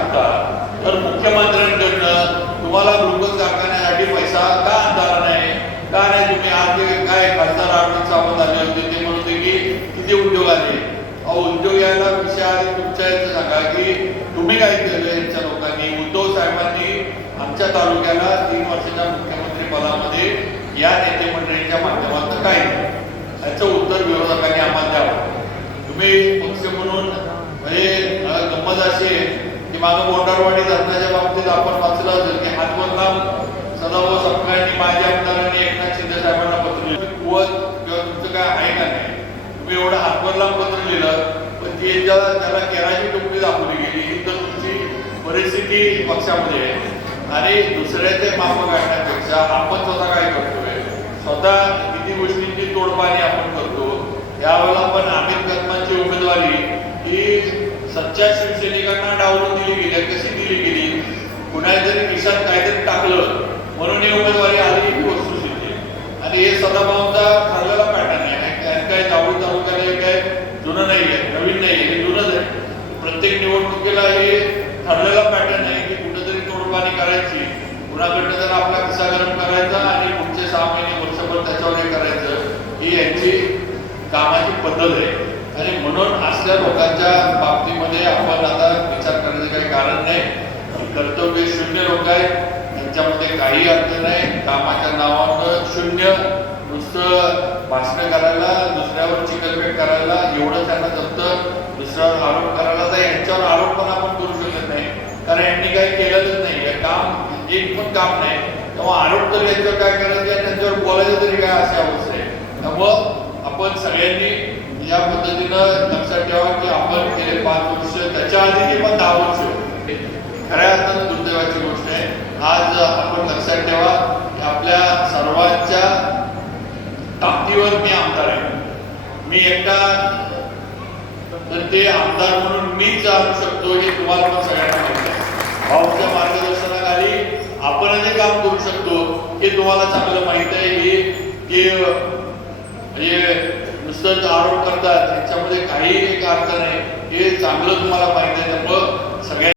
सांगता तर मुख्यमंत्र्यांकडनं तुम्हाला ग्लुकोज कारखान्यासाठी पैसा का आणता नाही? का नाही तुम्ही आज काय खासदार अरविंद सावंत आले होते ते म्हणत होते की किती उद्योग आले? अहो उद्योग यायला विषय आधी तुमच्या याचं सांगा की तुम्ही काय केलं यांच्या लोकांनी? उद्धव साहेबांनी आमच्या तालुक्याला तीन वर्षाच्या मुख्यमंत्री पदामध्ये या नेते मंडळीच्या माध्यमातून काय याचं उत्तर विरोधकांनी आम्हाला द्यावं. तुम्ही पक्ष म्हणून म्हणजे गंमत अशी माझं की मोटारवाडी धरणाच्या बाबतीत आपण वाचलं असेल की हातवर लांब सदाभाऊ सपकाळांनी माझ्या आमदारांनी एकनाथ शिंदे साहेबांना पत्र लिहिलं. कुवत किंवा तुमचं काय आहे का नाही? तुम्ही एवढं हातवर पत्र लिहिलं पण ते ज्या त्याला केराची टोपली दाखवली गेली ही तर तुमची परिस्थिती पक्षामध्ये आहे. आणि दुसऱ्याचे माप काढण्यापेक्षा आपण स्वतः काय करतोय? स्वतः किती गोष्टींची तोडपाणी आपण करतो. यावेळेला पण अमित कदमांची उमेदवारी ही सच्च्या शिवसेने दिवसात काहीतरी टाकलं म्हणून ही उमेदवारी आली ही वस्तुस्थिती आणि हे सदाभाऊंचा ठरलेला पॅटर्न आहे. काय काय जावळी तालुक्याला काय जुनं नाही आहे नवीन नाही आहे हे जुनंच आहे. प्रत्येक निवडणुकीला हे ठरलेला पॅटर्न आहे की कुठेतरी तोडपाणी करायची. कुणाकडनं जर आपला खिस्सा गरम करायचा आणि पुढचे सहा महिने वर्षभर त्याच्यावर हे करायचं. ही यांची कामाची पद्धत आहे. आणि म्हणून असल्या लोकांच्या बाबतीमध्ये आपण आता विचार करण्याचं काही कारण नाही. कर्तव्य शून्य लोक आहेत. त्यांच्यामध्ये काही अर्थ नाही. कामाच्या नावानं शून्य. नुसतं भाषण करायला दुसऱ्यावर चिकलपेट करायला एवढं त्यांना जमतं दुसऱ्यावर आरोप करायला तर यांच्यावर आरोप पण आपण करू शकत नाही. कारण यांनी काही केलेलंच नाही. हे काम एक पण काम नाही. तेव्हा आरोप तर यांच्यावर काय करायचं? त्यांच्यावर बोलायचं तरी काय अशी अवस्था आहे त्यामुळं आपण सगळ्यांनी या पद्धतीनं लक्षात ठेवा की आपण गेले पाच वर्ष त्याच्या आधी पण दहा वर्ष खऱ्या अर्थानं दुर्दैवाची गोष्ट आहे. आज आपण लक्षात ठेवा की आपल्या सर्वांच्या ताकदीवर मी आमदार आहे. मी एकटा तर ते आमदार म्हणून मीच आणू शकतो हे तुम्हाला पण सगळ्यांना माहिती आहे. भाऊच्या मार्गदर्शनाखाली आपण जे काम करू शकतो हे तुम्हाला चांगलं माहीत आहे. हे म्हणजे नुसतं आरोप करतात त्याच्यामध्ये काही एक अर्थ नाही. हे चांगलं तुम्हाला माहीत आहे. त्यामुळं सगळ्या